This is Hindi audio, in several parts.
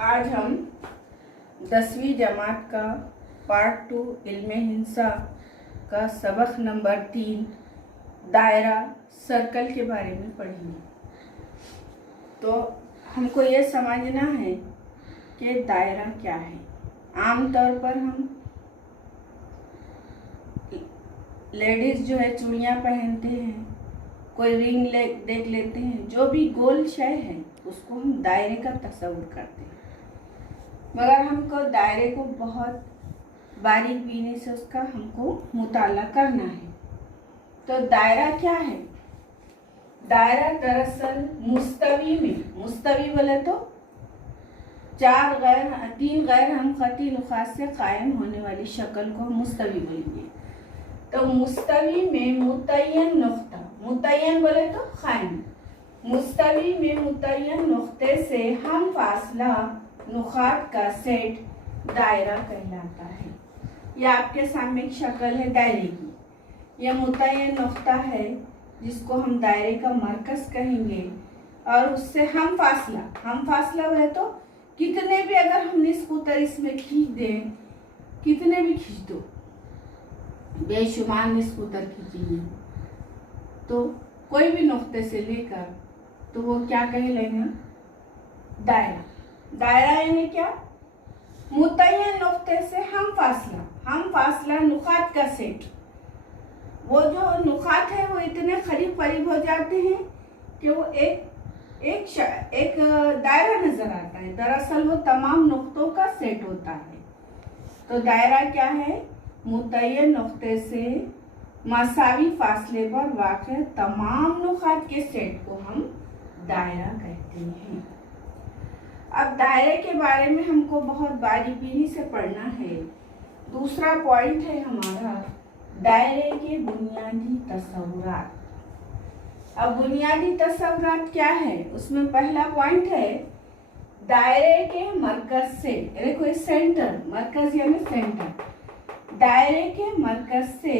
आज हम 10वीं जमात का पार्ट 2 इल्मे हिंसा का सबक नंबर 3 दायरा सर्कल के बारे में पढ़ेंगे। तो हमको ये समझना है कि दायरा क्या है। आमतौर पर हम लेडीज़ जो है चूड़ियाँ पहनते हैं, कोई रिंग देख लेते हैं, जो भी गोल शय है उसको हम दायरे का तस्वुर करते हैं। मगर हमको दायरे को बहुत बारीक बीनी से उसका हमको मुताला करना है। तो दायरा क्या है? दायरा दरअसल मुस्तवी में, मुस्तवी बोले तो तीन गैर हमखती नुकात से कायम होने वाली शक्ल को हम मुस्तवी बोलेंगे। तो मुस्तवी में मुतय्यन नुक्ता, मुतय्यन बोले तो कायम, मुस्तवी में मुतय्यन नुक्ते से हम फासला नुकात का सेट दायरा कहलाता है। यह आपके सामने एक शक्ल है दायरे की। यह मुतय्यन नुक्ता है जिसको हम दायरे का मरकज कहेंगे, और उससे हम फासला है तो कितने भी अगर हम निस्कुतर इसमें खींच दें, कितने भी खींच दो, बेशुमार निस्कुतर खींचेंगे तो कोई भी नुक्ते से लेकर तो वो क्या कहलाएगा? दायरा। दायरा यानी क्या? मुतय्यन नुक्ते से हम फासला नुकात का सेट। वो जो नुकात है वो इतने करीब हो जाते हैं कि वो एक दायरा नजर आता है। दरअसल वो तमाम नुक्तों का सेट होता है। तो दायरा क्या है? मुतय्यन नुक्ते से मसावी फासले पर वाक़ तमाम नुकात के सेट को हम दायरा कहते हैं। अब दायरे के बारे में हमको बहुत बारीकी से पढ़ना है। दूसरा पॉइंट है हमारा दायरे के बुनियादी तस्वुरात। अब बुनियादी तस्वुरात क्या है? उसमें पहला पॉइंट है दायरे के मरकज से, देखो सेंटर, मरकज यानी सेंटर, दायरे के मरकज से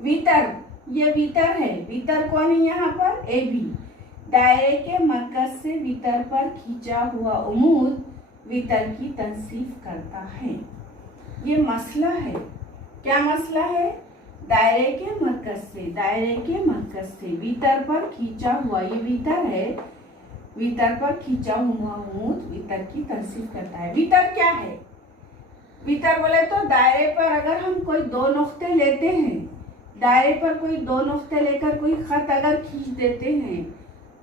वितर, ये वितर है। वितर कौन है यहाँ पर? A B. दायरे के मरकज से वितर पर खींचा हुआ उमूद वितर की तंसीफ करता है। ये मसला है। क्या मसला है? दायरे के मरकज से वितर पर खींचा हुआ, ये वितर है, वितर पर खींचा हुआ उमूद वितर की तंसीफ करता है। वितर क्या है? वितर बोले तो दायरे पर अगर हम कोई दो नुक्ते लेते हैं, दायरे पर कोई दो नुक्ते लेकर कोई खत अगर खींच देते हैं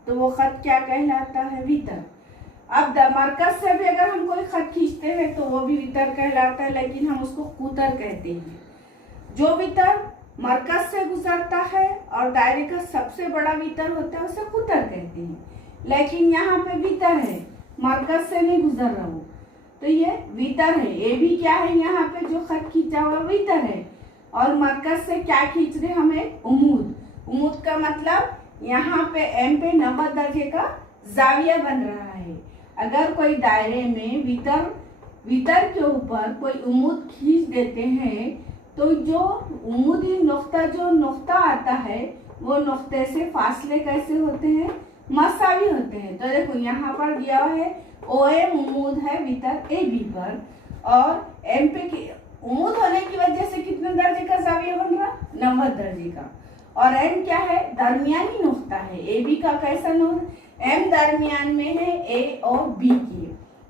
तो वो खत क्या कहलाता है? वितर। अब मरकज से भी अगर हम कोई खत खींचते हैं तो वो भी वितर कहलाता है, लेकिन हम उसको कुतर कहते हैं। जो वितर मरकज से गुजरता है और दायरे का सबसे बड़ा वितर होता है उसे कुतर कहते हैं। लेकिन यहाँ पे वितर है, मरकज से नहीं गुजर रहा हो, तो ये वितर है। ये भी क्या है? यहाँ पे जो खत खींचा हुआ वितर है, और मरकज से क्या खींच रहे हमें? उमूद। उमूद का मतलब यहाँ पे एम पे 90 दर्जे का जाविया बन रहा है। अगर कोई दायरे में वितर के ऊपर कोई उमूद खींच देते हैं तो जो उमूदी नुक्ता, जो नुक्ता आता है वो नुक्ते से फासले कैसे होते हैं? मसावी होते हैं। तो देखो यहाँ पर दिया है OM उमूद है वितर ए बी पर, और एम पे की उमूद होने की वजह से कितने दर्जे का जाविया बन रहा? 90 दर्जे का। और एम क्या है? दरमियानी नुक्ता है। ए बी का कैसा नुक्ता? एम दरमियान में है ए और बी के।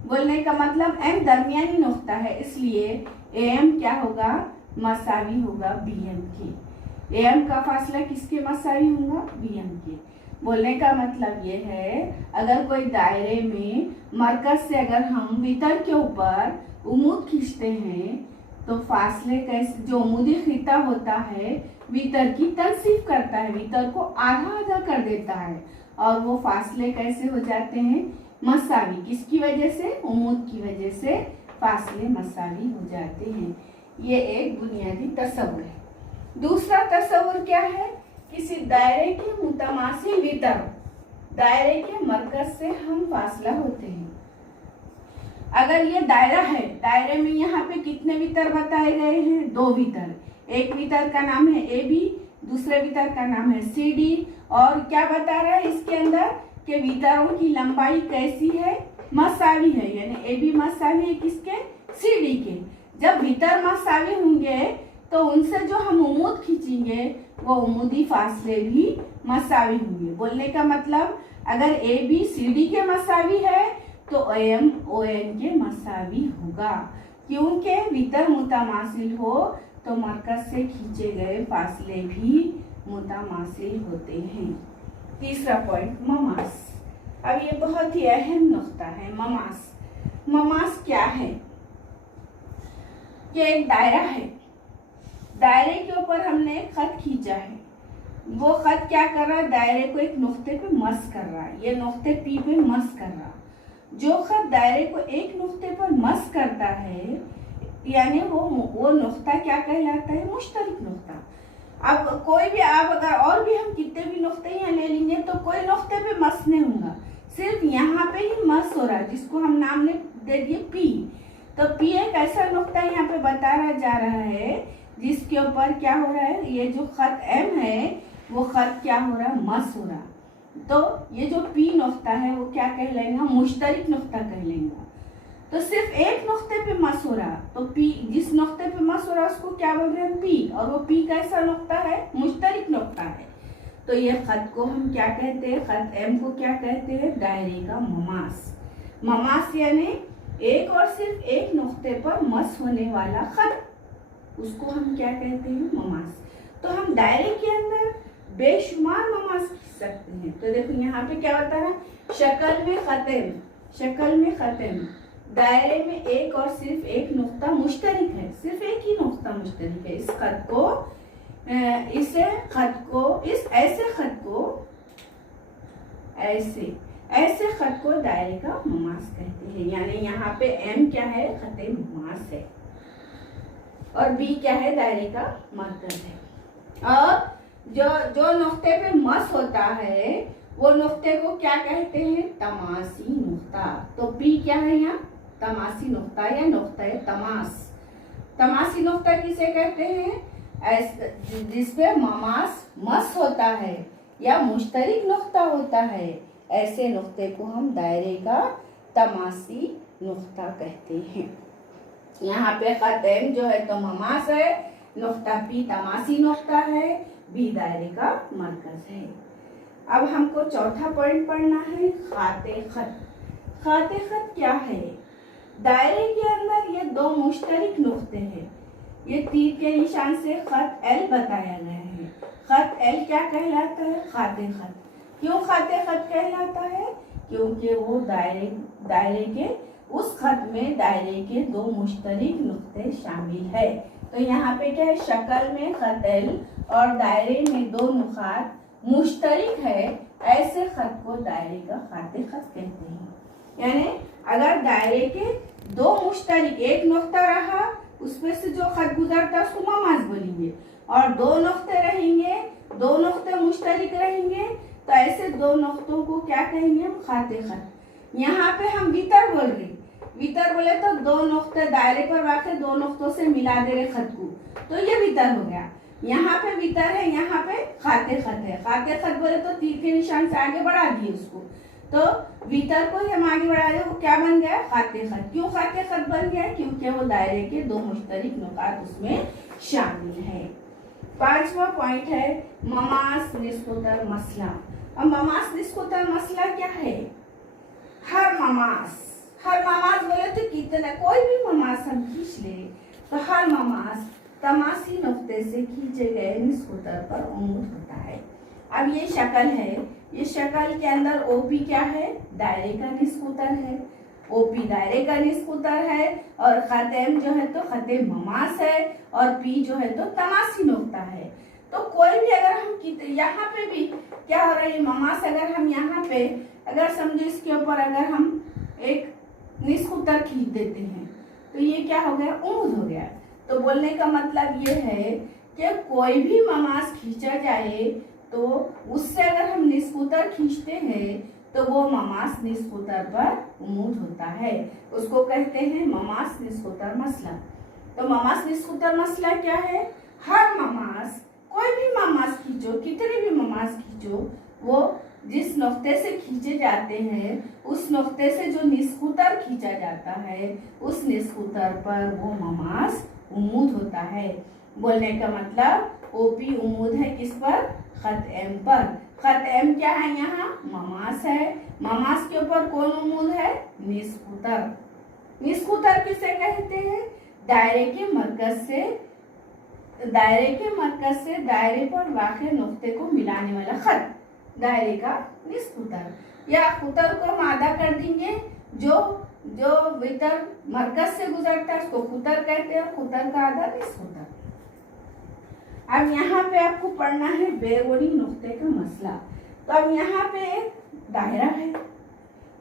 बोलने का मतलब एम दरमियानी नुक्ता है, इसलिए एम क्या होगा? मसावी होगा बीएम के। एम का फासला किसके मसावी होगा? बीएम के। बोलने का मतलब ये है अगर कोई दायरे में मरकज से अगर हम वितर के ऊपर उमूद खींचते हैं तो फासले कैसे, जो उमूदी खिता होता है वितर की तंसीफ करता है, वितर को आधा कर देता है, और वो फासले कैसे हो जाते हैं? मसावी। किसकी वजह से? उमूद की वजह से फासले मसावी हो जाते हैं। ये एक बुनियादी तस्वुर है। दूसरा तस्वुर क्या है? किसी दायरे के मुतमासिल वितर, दायरे के मरकज से हम फासला होते हैं। अगर ये दायरा है, दायरे में यहाँ पे कितने वितर बताए गए हैं? 2 वितर। एक वितर का नाम है ए बी, दूसरे वितर का नाम है CD, और क्या बता रहा है इसके अंदर कि वितरों की लंबाई कैसी है, मसावी है, यानी ए बी मसावी है किसके, सी डी के। जब वितर मसावी होंगे तो उनसे जो हम उम्मीद खींचेंगे वो उम्मीदी फासले भी मसावी होंगे। बोलने का मतलब अगर ए बी सी डी के मसावी है तो एम ओ एन के मसावी होगा, क्योंकि वितर मुतमासिल हो तो मरकज से खींचे गए फासले भी मुतमासिल होते हैं। तीसरा पॉइंट, ममास। अब ये बहुत ही अहम नुक्ता है, ममास। ममास क्या है कि एक दायरा है, दायरे के ऊपर हमने एक खत खींचा है, वो खत क्या कर रहा है, दायरे को एक नुक्ते पे मस कर रहा है, ये नुक्ते पी पे मस कर रहा। जो खत दायरे को एक नुक्ते पर मस करता है यानी वो नुक्ता क्या कहलाता है, मुश्तरिक नुक्ता। अब कोई भी आप अगर और भी हम कितने भी नुक्ते यहाँ ले लेंगे तो कोई नुक्ते पे मस नहीं होगा, सिर्फ यहाँ पे ही मस हो रहा है, जिसको हम नाम ने दे दिए पी। तो पी एक ऐसा नुक्ता यहाँ पे बताया जा रहा है जिसके ऊपर क्या हो रहा है, ये जो खत एम है वो खत क्या हो रहा है, मस हो रहा। तो ये जो पी नुक्ता है वो क्या कहलाएगा, मुश्तरिक नुक्ता कहलाएगा। तो सिर्फ एक नुक्ते पे मस हो रहा, तो पी जिस नुक्ते पे मस हो रहा उसको क्या बोल रहे हैं, पी। और वो पी कैसा नुक्ता है, मुश्तरिक नुक्ता है। तो ये खत को हम क्या कहते हैं, खत एम को क्या कहते हैं, दायरे का ममास। ममास यानी एक और सिर्फ एक नुक्ते पर मस होने वाला खत, उसको हम क्या कहते हैं, ममास। तो हम दायरे के अंदर बेशुमार ममास खींच सकते हैं। तो देखो यहाँ पे क्या बता रहा है, शक्ल में खतेम, शक्ल में खतेम, दायरे में एक और सिर्फ एक नुक्ता मुश्तरिक है, सिर्फ एक ही नुक्ता मुश्तरिक है। इस खत को ऐसे खत को दायरे का ममास कहते हैं। यानी यहाँ पे एम क्या है, खते ममास है, और बी क्या है, दायरे का मरकज है। और जो नुक्ते पे मस होता है वो नुक्ते को क्या कहते हैं, तमासी नुक्ता। तो पी क्या है यहाँ, तमासी नुक्ता या नुक्ता तमास। तमासी नुक्ता किसे कहते हैं, जिसपे ममास मस होता है या मुश्तरिक नुक्ता होता है, ऐसे नुक्ते को हम दायरे का तमासी नुक्ता कहते हैं। यहाँ पे खत एम जो है तो ममास है, नुक्ता पी तमासी नुक्ता है, बी दायरे का मरकज है। अब हमको चौथा पॉइंट पढ़ना है, खाते खत। खाते खत क्या है, दायरे के अंदर ये दो मुश्तरिक नुक्ते हैं, ये तीर के निशान से खत एल बताया गया है। खत एल क्या कहलाता है, खाते खत। क्यों खाते खत कहलाता है, क्योंकि वो दायरे के उस खत में दायरे के दो मुश्तरिक नुक्ते शामिल है। तो यहाँ पे क्या है, शक्ल में खत एल और दायरे में दो नुकात मुश्तरिक है, ऐसे खत को दायरे का खाते खत कहते हैं। यानी अगर दायरे के दो मुश्तरिक, एक नुक्ता रहा उसमें से जो खत गुजरता है उसको ममास बोलेंगे, और दो नुक्ते रहेंगे, दो नुक्ते मुश्तरिक रहेंगे, तो ऐसे दो नुक्तों को क्या कहेंगे हम, खाते खत। यहाँ पे हम वितर बोल रहे, वितर बोले तो दो नुक्ते दायरे पर वाक़ दो नुक्तों से मिला दे रहे खत को, तो ये वितर हो गया। यहाँ पे वितर है, यहाँ पे खाते खत है। खाते खत बोले तो तीर के निशान से आगे बढ़ा दिए उसको, तो वितर को हम आगे बढ़ा रहे, वो क्या बन गया, खाते खत। क्यों खाते खत बन गया, क्योंकि वो दायरे के दो मुश्तरिक नुकात उसमें शामिल है। पांचवा पॉइंट है ममास निस्बतर मसला। अब ममास निस्बतर मसला क्या है, हर ममास बोले तो कितना, कोई भी ममास हम खींच ले तो हर ममास तमासी नुक्ते से खींचे गए निस्बतर पर उम्मीद होता है। अब ये शक्ल है, ये शक्ल के अंदर ओपी क्या है, दायरे का निस्बतर है, ओपी दायरे का निस्बतर है, और खत एम जो है तो खते ममास है, और पी जो है तो तमासी नुक्ता है। तो कोई भी अगर हम यहाँ पे भी क्या हो रहा है, ममास अगर हम यहाँ पे अगर समझो इसके ऊपर अगर हम एक निस्बतर खींच देते हैं तो ये क्या हो गया, उम्मीद हो गया। तो बोलने का मतलब ये है कि कोई भी ममास खींचा जाए तो उससे अगर हम निस्बतर खींचते हैं तो वो ममास निस्बतर पर उम्मीद होता है, उसको कहते हैं ममास निस्बतर मसला। तो ममास निस्बतर मसला क्या है, हर ममास, कोई भी ममास खींचो, कितने भी ममास खींचो, वो जिस नुक्ते से खींचे जाते हैं उस नुक्ते से जो निस्कुतर खींचा जाता है उस निस्कुतर पर वो ममास उम्मूद होता है। बोलने का मतलब ओपी उम्मूद है किस पर? खत एम पर। खत एम क्या है? यहाँ ममास है। ममास के ऊपर कौन उम्मूद है? निस्कुतर। निस्कुतर किसे कहते हैं? दायरे के मरकज से दायरे पर वाक़े नुक्ते को मिलाने वाला खत, दायरे का निस्कुतर। या खुतर को हम आधा कर देंगे, जो वितर मरकज से गुजरता है उसको खुतर कहते हैं, खुतर का आधा निस्कुतर। अब यहाँ पे आपको पढ़ना है बेरोनी नुक्ते का मसला। तो अब यहाँ पे एक दायरा है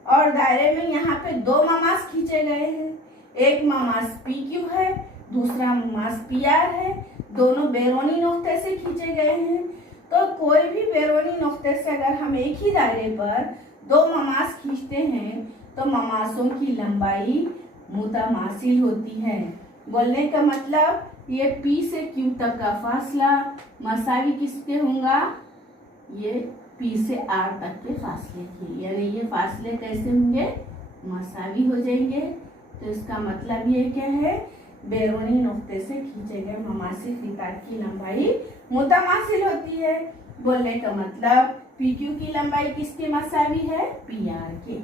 और दायरे में यहाँ पे दो ममास खींचे गए हैं। एक ममास पी क्यू है, दूसरा ममास पी आर है। दोनों बेरोनी नुक्ते से खींचे गए हैं। तो कोई भी बेरोनी नुक्ते से अगर हम एक ही दायरे पर दो ममास खींचते हैं तो ममासों की लंबाई मुतमासिल होती है। बोलने का मतलब ये P से Q तक का फासला मसावी किसके होगा? ये P से R तक के फासले के, यानी ये फासले कैसे होंगे? मसावी हो जाएंगे। तो इसका मतलब ये क्या है? बैरूनी नुक्ते से खींचे गए ममासी फितार की लंबाई मुतमासिल होती है। बोलने का मतलब PQ की लंबाई किसके मसावी है? PR के।